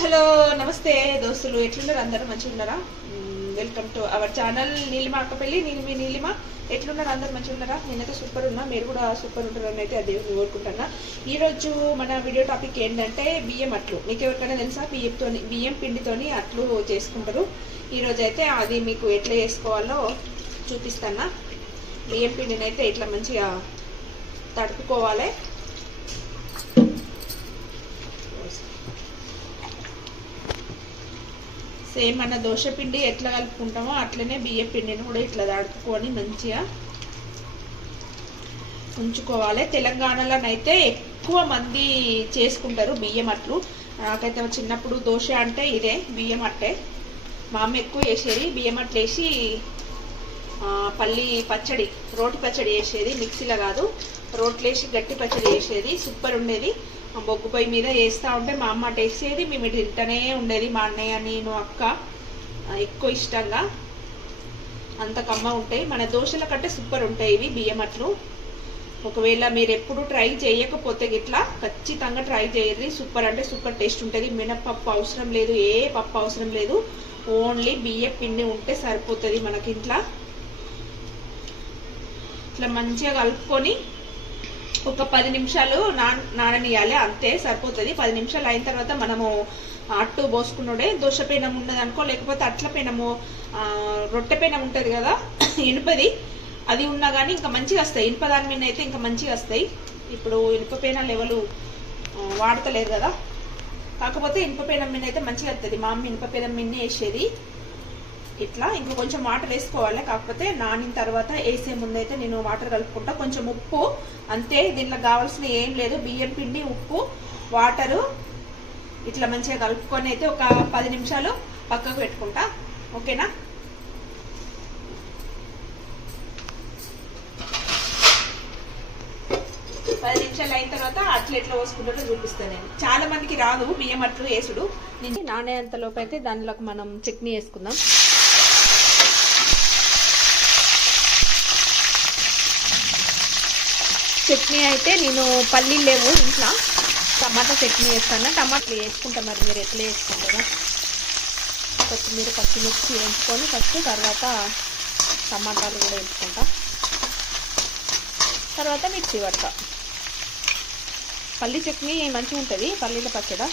Hello నమస్తే దోస్తులు. ఎట్లున్నారు? అందరూ మంచిగా ఉన్నారా welcome to our channel. Neelima Akkapalli Neelimi Neelima. ఎట్లున్నారు? అందరూ మంచిగా ఉన్నారా నేనైతే సూపర్ ఉన్నా. మీరు కూడా సూపర్ ఉంటారని అయితే అదే కోరుకుంటున్నా. ఈరోజు మన వీడియో టాపిక్ ఏంటంటే బియ్యం అట్లు. మీకు ఎవరికైనా తెలుసా? బియ్యంతో బియ్యం పిండితోని అట్లు చేసుకుంటారు. ఈరోజు అయితే అది మీకు ఎట్లా చేసుకోవాలో చూపిస్తానా బియ్యం పిండిని అయితే ఇట్లా మంచిగా తడుపుకోవాలి. సేమ్ మన దోశ పిండి ఎట్లా కలుపుకుంటామో అట్లనే బియ్య పిండిని కూడా ఇట్లా తడుపుకొని మంచిగా ఉంచుకోవాలి. తెలంగాణలోనైతే ఎక్కువ మంది చేసుకుంటారు బియ్యం అట్లు. నాకైతే చిన్నప్పుడు దోశ అంటే ఇదే బియ్యం అట్టే. మా అమ్మ ఎక్కువ వేసేది బియ్యం అట్లు వేసి పల్లి పచ్చడి రోటి పచ్చడి వేసేది మిక్సీలో కాదు. రోట్లేసి గట్టి పచ్చడి వేసేది సూపర్ ఉండేది. బొగ్గు పొయ్యి మీద వేస్తూ ఉంటే మా అమ్మ టేసేది మేము ఇటు తింటూనే ఉండేది. మా అన్నయ్య నేను అక్క ఎక్కువ ఇష్టంగా అంత కమ్మ ఉంటాయి. మన దోశల కంటే సూపర్ ఉంటాయి ఇవి బియ్యం అట్లు. ఒకవేళ మీరు ఎప్పుడు ట్రై చేయకపోతే గిట్లా ఖచ్చితంగా ట్రై చేయరు సూపర్ అంటే సూపర్ టేస్ట్ ఉంటుంది. మినపప్పు అవసరం లేదు ఏ పప్పు అవసరం లేదు. ఓన్లీ బియ్య పిండి ఉంటే సరిపోతుంది మనకి ఇట్లా. ఇట్లా మంచిగా కలుపుకొని ఒక పది నిమిషాలు నాన నాననియాలి అంతే సరిపోతుంది. పది నిమిషాలు అయిన తర్వాత మనము అట్టు పోసుకున్నాడే దోశ పెనం ఉన్నది అనుకో లేకపోతే అట్ల పెనము రొట్టె పెనం ఉంటుంది కదా ఇనుపది. అది ఉన్నా కానీ ఇంకా మంచిగా వస్తాయి. ఇనుప దాని మీద అయితే ఇంకా మంచిగా వస్తాయి. ఇప్పుడు ఇనుప పేనాలు ఎవరు వాడతలేదు వాడతలేరు కదా. కాకపోతే ఇనుప పేనం మీద అయితే మంచిగా వస్తుంది మా అమ్మ ఇనుప పేనం మీద వేసేది. ఇట్లా ఇంకా కొంచెం వాటర్ వేసుకోవాలి. కాకపోతే నానిన తర్వాత వేసే ముందు అయితే నేను వాటర్ కలుపుకుంటా. కొంచెం ఉప్పు అంతే. దీంట్లో కావాల్సిన ఏం లేదు. బియ్యం పిండి ఉప్పు వాటరు ఇట్లా మంచిగా కలుపుకొని అయితే ఒక పది నిమిషాలు పక్కకు పెట్టుకుంటా. ఓకేనా? పది నిమిషాలు అయిన తర్వాత అట్లా ఎట్లా పోసుకుంటారో చూపిస్తాను నేను. చాలా మందికి రాదు బియ్యం అట్లు వేసుడు. నేను నానేంత లోపు అయితే దానిలోకి మనం చట్నీ వేసుకుందాం. చట్నీ అయితే నేను పల్లీలు లేవు ఇంట్లో. టమాటా చట్నీ వేస్తాను టమాటాలు వేసుకుంటాను మరి? మీరు ఎట్లా వేసుకుంటారా? కొత్తిమీర పచ్చిమిర్చి వేయించుకొని ఫస్ట్ తర్వాత టమాటాలు కూడా వేసుకుంటా. తర్వాత మిర్చి పడతా. పల్లి చట్నీ మంచిగా ఉంటుంది. పల్లీల పచ్చడి.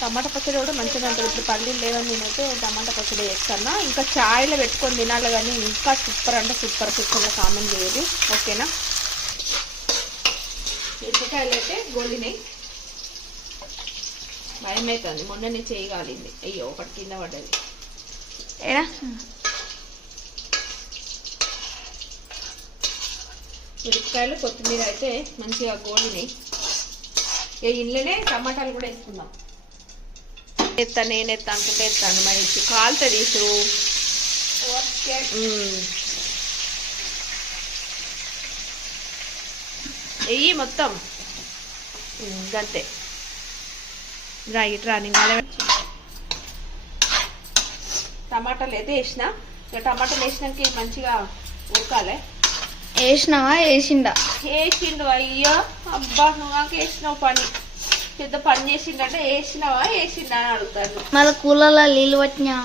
టమాటా పచ్చడి కూడా మంచిగా ఉంటుంది. ఇప్పుడు పల్లీలు లేవని నేనైతే టమాటా పచ్చడి వేస్తాను ఇంకా చాయ్లో పెట్టుకొని తినాలి కానీ ఇంకా సూపర్ అంటే సూపర్ సూపర్గా కామెంట్ చేయదు ఓకేనా? మిరపకాయలు అయితే గోలినాయి భయం అవుతుంది మొన్ననే చేయగాలింది. అయ్యో ఒకటి కింద పడ్డది. ఏడా? మిరపకాయలు కొత్తిమీర అయితే మంచిగా గోలినాయి ఇక ఇంట్లోనే టమాటాలు కూడా వేసుకుందాం. ఎత్తా నేను ఎత్తా అనుకుంటే ఎత్తాను. మరి కాలుతుంది ఇసు వెయ్యి మొత్తం. ఉమ్, గంతే రా ఇట్రా ఇంకా టమాటాలు అయితే వేసిన. ఇక టమాటాలు వేసినాక మంచిగా ఉడకాలి. వేసినావా వేసిండా? వేసిండు అయ్యో అబ్బా నువ్వు వేసినావు పని. పెద్ద పని చేసిండంటే వేసినావా వేసిండా అని అడుగుతాను మళ్ళీ కూలలో నీళ్ళు పట్టినా?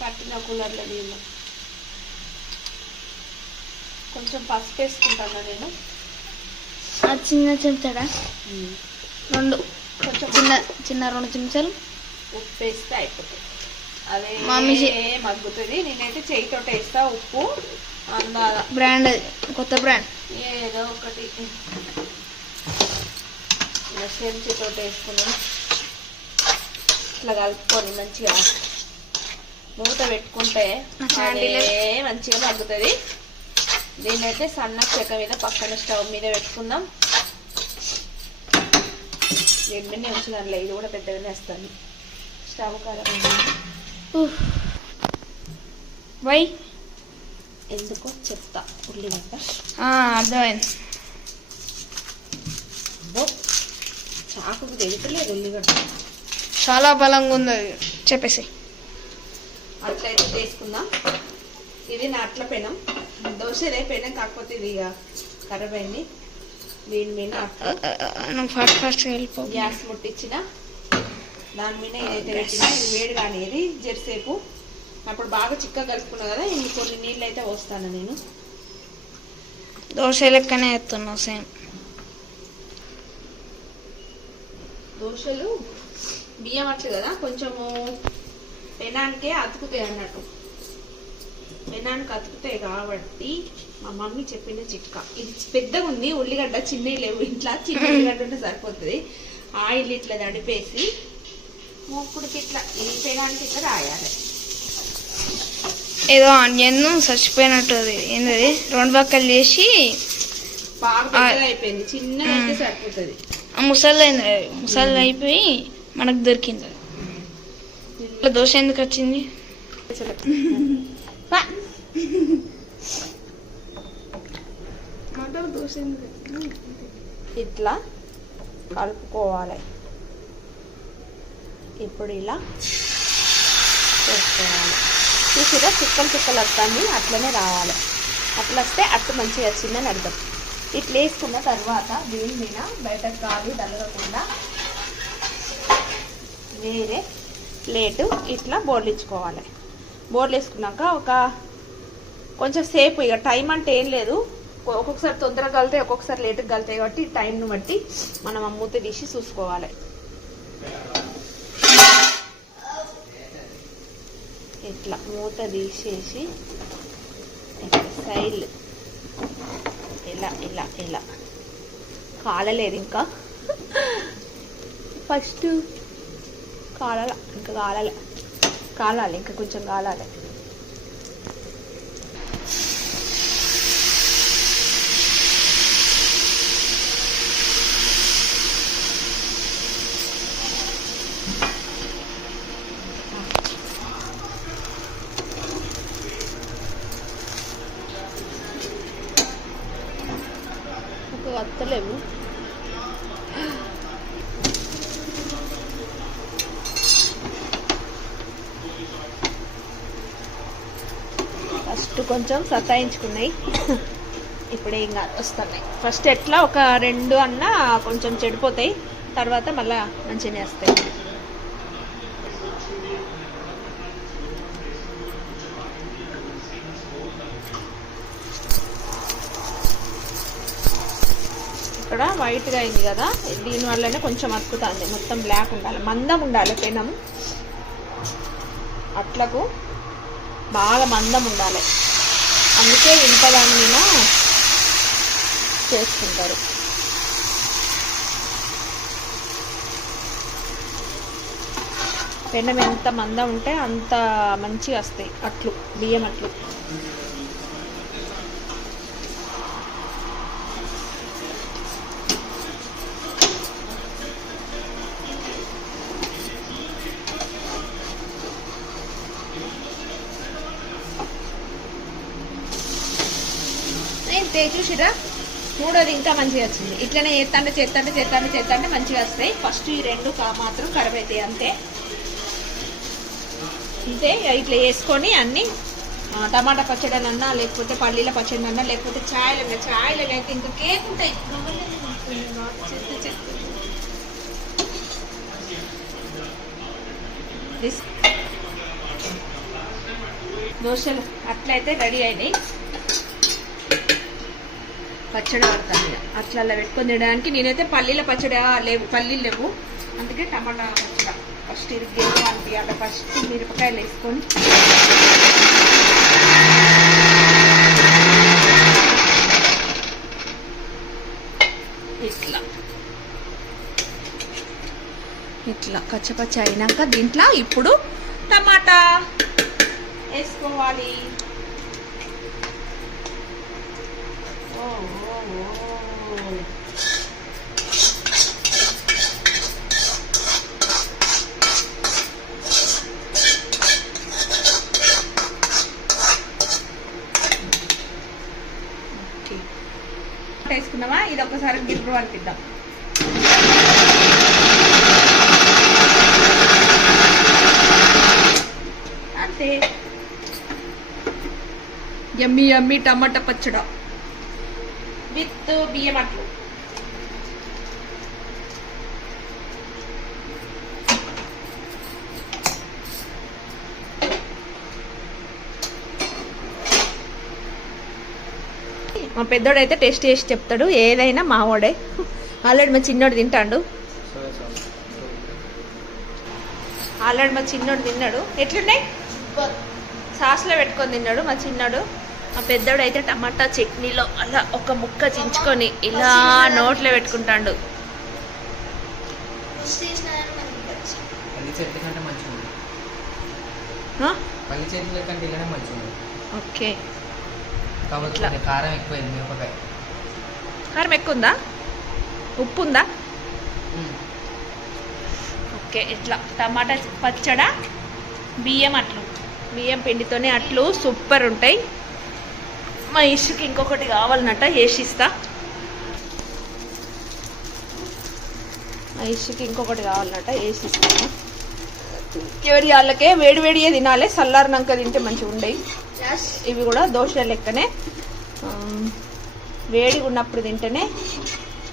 పట్టిన కూలర్లో నీళ్ళు. కొంచెం పసుపు వేసుకుంటాను నేను? ఆ చిన్న చెంచాడా? రెండు. కొంచెం చిన్న చిన్న రెండు చెంచాలు. ఉప్పు వేస్తే అయిపోతుంది అదే మగ్గుతుంది. నేనైతే చేయితో వేస్తా ఉప్పు అందాల. బ్రాండ్ కొత్త బ్రాండ్. ఏదో ఒకటి. ఇలా చెంచుతో వేసుకున్నాను ఇట్లా కలుపుకొని మంచిగా మూత పెట్టుకుంటే మంచిగా మగ్గుతుంది. దీన్నైతే సన్న చెక్క మీద పక్కన స్టవ్ మీద పెట్టుకుందాం. రెండునే ఉంచుదాంలే ఇది కూడా పెద్దగానే వస్తుంది. స్టవ్ ఖరాబ్ వై? ఎందుకో చెప్తా. ఉల్లిగడ్డ. అర్థమైంది. అబ్బో, చాకుకు తెగుతలేదు ఉల్లిగడ్డ. చాలా బలంగా ఉంది. చెప్పేసి అట్లయితే చేసుకుందాం. ఇది నా అట్ల పెనం. దోశదే పెనం కాకపోతే ఇది ఖరాబ్ అయింది. దీని మీద ఫాస్ట్ ఫాస్ట్గా వెళ్ళిపో. గ్యాస్ ముట్టించిన దాని మీద ఏదైతే పెట్టినా ఇది వేడి కానిది జెర్సేపు. అప్పుడు బాగా చిక్కగా కలుపుకున్నా కదా ఇన్ని కొన్ని నీళ్ళు అయితే పోస్తాను నేను. దోశ లెక్కనే ఎత్తున్నావు సేమ్. దోశలు బియ్యం అట్లు కదా కొంచెము పెనానికే అతుకుతాయి అన్నట్టు. పెనానికి అతుకుతాయి కాబట్టి మా మమ్మీ చెప్పిన చిట్కా. ఇది పెద్దగా ఉంది ఉల్లిగడ్డ చిన్నవి లేవు. ఇంట్లో చిన్న ఉల్లిగడ్డ ఉంటే సరిపోతుంది. ఆయిల్ ఇట్లా తడిపేసి మూకుడికి ఇట్లా పెనానికి ఇట్లా రాయాలి. ఏదో ఆనియన్ చచ్చిపోయినట్టు ఏంటది రెండు పక్కలు చేసి బాగా అయిపోయింది. చిన్నగా అయితే సరిపోతుంది. ఆ ముసలి అయింది. అది ముసలి అయిపోయి మనకు దొరికింది. దోశ ఎందుకు వచ్చింది? ఇట్లా కలుపుకోవాలి. ఇప్పుడు ఇలా చేసుకోవాలి చూసిరా చుక్కలు చుక్కలు వస్తుంది అట్లనే రావాలి. అట్లా వస్తే అట్టు మంచిగా వచ్చిందని అర్థం. ఇట్లా వేసుకున్న తర్వాత దీని మీద బయట గాలి తగలకుండా వేరే ప్లేటు ఇట్లా బోర్లు ఇచ్చుకోవాలి. బోర్లు వేసుకున్నాక ఒక కొంచెం సేపు ఇక టైం అంటే ఏం లేదు. ఒక్కొక్కసారి తొందరగా కలుతాయి ఒక్కొక్కసారి లేట్గా కలుతాయి కాబట్టి టైంను బట్టి మనం అమ్మూత మూత తీసి చూసుకోవాలి. ఇట్లా మూత తీసేసి ఇట్లా సైడ్ ఇలా ఇలా ఇలా. కాలలేదు ఇంకా. ఫస్ట్ కాలాల ఇంకా కాలాలి కాలాలి ఇంకా కొంచెం కాలాలి. ఒక ఫస్ట్ కొంచెం సతాయించుకున్నాయి. ఇప్పుడు ఏం కాదు వస్తున్నాయి. ఫస్ట్ ఎట్లా? ఒక రెండు అన్న కొంచెం చెడిపోతాయి. తర్వాత మళ్ళీ మంచిగానే వస్తాయి. ఇక్కడ వైట్గా అయింది కదా. దీని వల్లనే కొంచెం అతుకుతుంది. మొత్తం బ్లాక్ ఉండాలి. మందం ఉండాలి పెనం. అట్లకు బాగా మందం ఉండాలి. అందుకే ఇనుప దాని మీద చేసుకుంటారు. పెనం ఎంత మందం ఉంటే అంత మంచిగా వస్తాయి. అట్లు బియ్యం అట్లు. అయితే చూసిరా మూడోది ఇంకా మంచిగా వచ్చింది. ఇట్లనే చేస్తాంటే చేస్తాంటే చేస్తాంటే చేస్తాంటే మంచిగా వస్తాయి. ఫస్ట్ ఈ రెండు మాత్రం ఖరాబ్ అవుతాయి అంతే. అంతే ఇట్లా వేసుకొని అన్ని టమాటా టమాటా పచ్చడినన్నా లేకపోతే పల్లీల పచ్చడినన్నా లేకపోతే ఛాయలు ఛాయలు అయితే ఇంకా కేక్ ఉంటాయి. దోశలు అట్లయితే రెడీ అయినాయి. పచ్చడి పడతాను అట్లా అలా పెట్టుకొని తినడానికి నేనైతే పల్లీల పచ్చడి లేవు పల్లీలు లేవు. అందుకే టమాటా పచ్చడి. ఫస్ట్ ఇది అనిపించాలి ఫస్ట్ మిరపకాయలు వేసుకొని. ఇట్లా. ఇట్లా కచ్చపచ్చ అయినాక దీంట్లో ఇప్పుడు టమాటా వేసుకోవాలి. వేసుకుందామా ఇది ఒకసారి గిర్రు అనిపిద్దాం అంతే. ఎమ్మి ఎమ్మి టమాటా పచ్చడ. విత్ బియ్యం అట్లు. మా పెద్దోడు అయితే టేస్ట్ చేసి చెప్తాడు ఏదైనా మావాడే ఆల్రెడీ మా చిన్నోడు తింటాడు. ఆల్రెడీ మా చిన్నోడు తిన్నాడు. ఎట్లున్నాయి? సాస్లో పెట్టుకొని తిన్నాడు మా చిన్నోడు. మా పెద్దోడు అయితే టమాటా చట్నీలో అలా ఒక ముక్క చించుకొని ఇలా నోట్లో పెట్టుకుంటాడు. ఆ? ఓకే. కారం ఎక్కువైంది మిరపకాయ. కారం ఎక్కువ ఉందా ఉప్పు ఉందా ఓకే ఇట్లా. టమాటా పచ్చడ బియ్యం అట్లు. బియ్యం పిండితోనే అట్లు సూపర్ ఉంటాయి. మా ఇష్యూకి ఇంకొకటి కావాలన్నట్ట వేసి ఇస్తా మా ఇష్యూకి ఇంకొకటి కావాలన్నట్ట వేసి ఇస్తాను ఎవరి వాళ్ళకే వేడి వేడియే తినాలి చల్లారినాక తింటే మంచిగా ఉండేవి ఇవి కూడా దోశ లెక్కనే. వేడిగా ఉన్నప్పుడు తింటేనే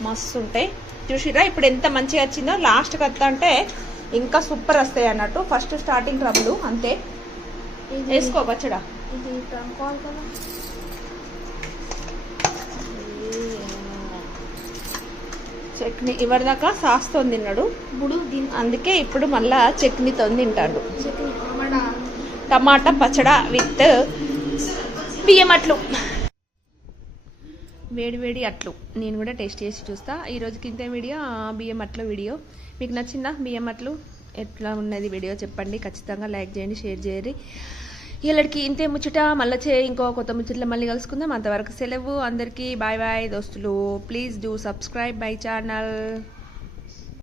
మస్తు ఉంటాయి చూసిరా ఇప్పుడు ఎంత మంచిగా వచ్చిందో. లాస్ట్కి వస్తా అంటే ఇంకా సూపర్ వస్తాయి అన్నట్టు. ఫస్ట్ స్టార్టింగ్ ట్రబుల్ అంతే. వేసుకో పచ్చడా. చట్నీ ఇవరిదాకా సాస్తో తిన్నాడు. అందుకే ఇప్పుడు మళ్ళా చట్నీతో తింటాడు. టమాటా. పచ్చడా విత్ బియ్యం అట్లు. వేడి వేడి అట్లు. నేను కూడా టేస్ట్ చేసి చూస్తా. ఈ రోజుకి ఇంతే వీడియో బియ్యం అట్లు వీడియో. మీకు నచ్చిందా బియ్యం అట్లు? ఎట్లా ఉన్నది వీడియో చెప్పండి. ఖచ్చితంగా లైక్ చేయండి షేర్ చేయండి. వీళ్ళకి ఇంతే ముచ్చట మళ్ళీ చే ఇంకో కొత్త ముచ్చట్లు మళ్ళీ కలుసుకుందాం. అంతవరకు సెలవు. అందరికీ బాయ్ బాయ్ దోస్తులు. Please do subscribe my channel.